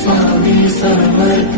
Swami Samarth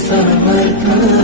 sarı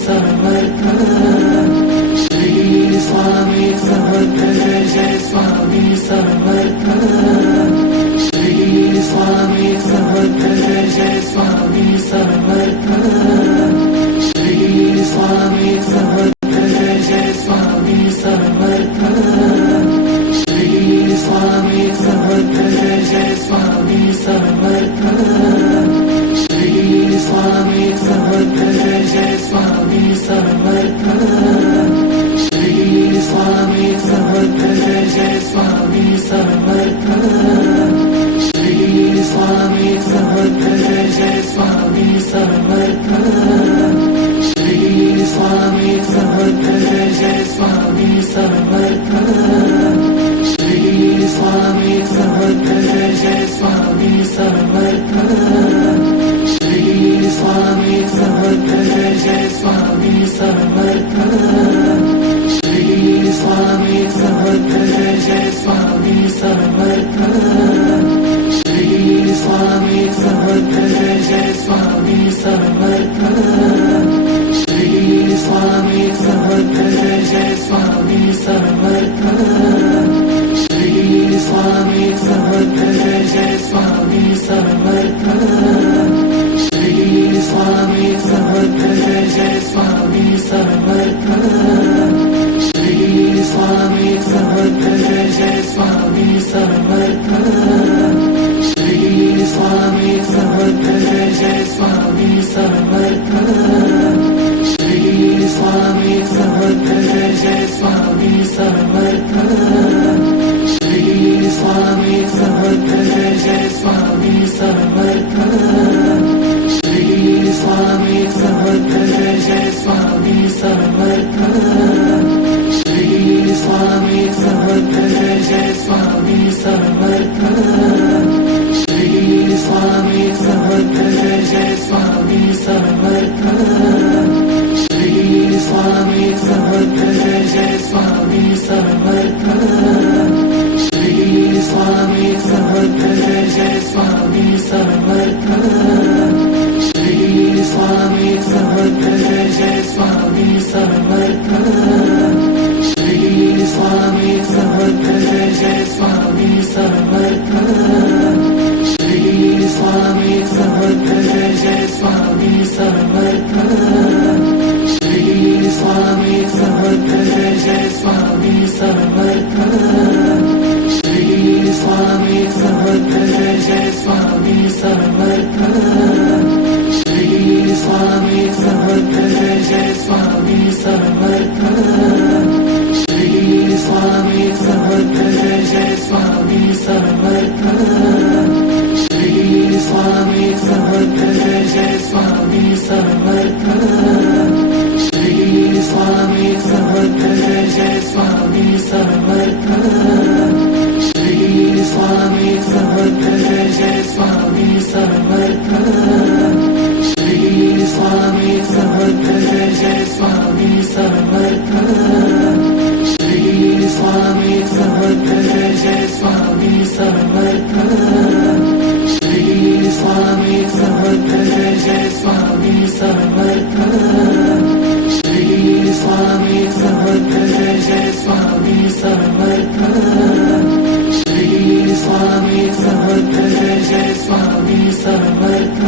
summer. Samarth Shri Swami Swami Samarth Shri Swami Samarth Swami Samarth Shri Swami Samarth Swami Samarth Shri Swami Samarth Swami Samarth Shri Swami Samarth Thank you. sana markala sarılırken Swami Samarth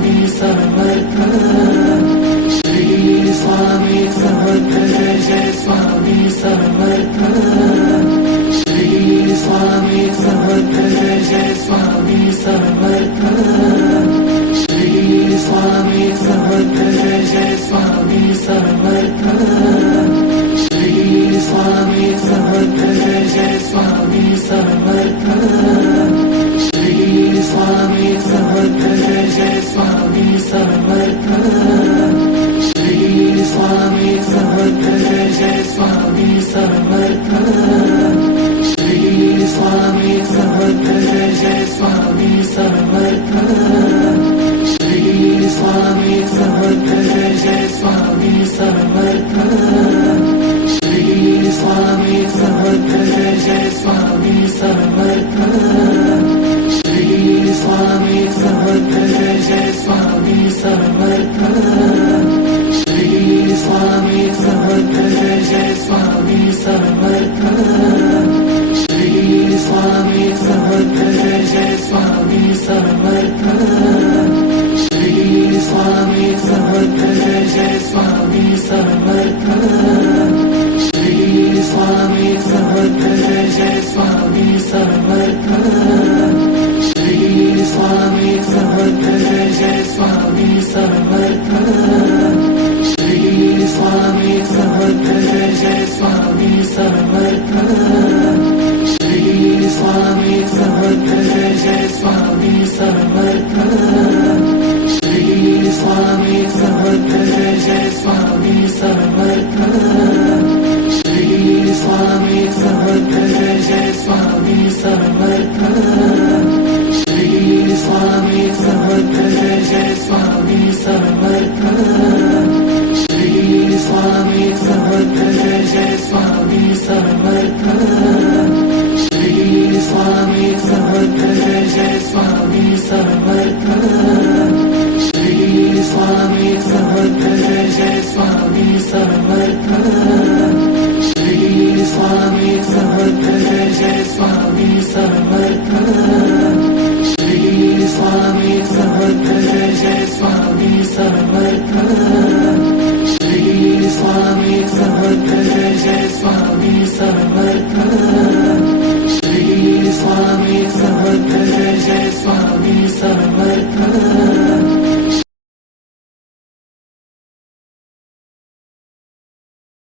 Swami Samarth. Shri Swami Samarth जय जय स्वामी समर्थ। स्वादी सहबरस्वाे सर्वी सहबरील मे सर्वेडिस्वा मे सर्व समर्थ जय जय स्वामी समर्थ। श्री स्वामी समर्थ जय जय स्वामी समर्थ। श्री स्वामी समर्थ जय जय स्वामी समर्थ। श्री स्वामी समर्थ जय जय स्वामी समर्थ।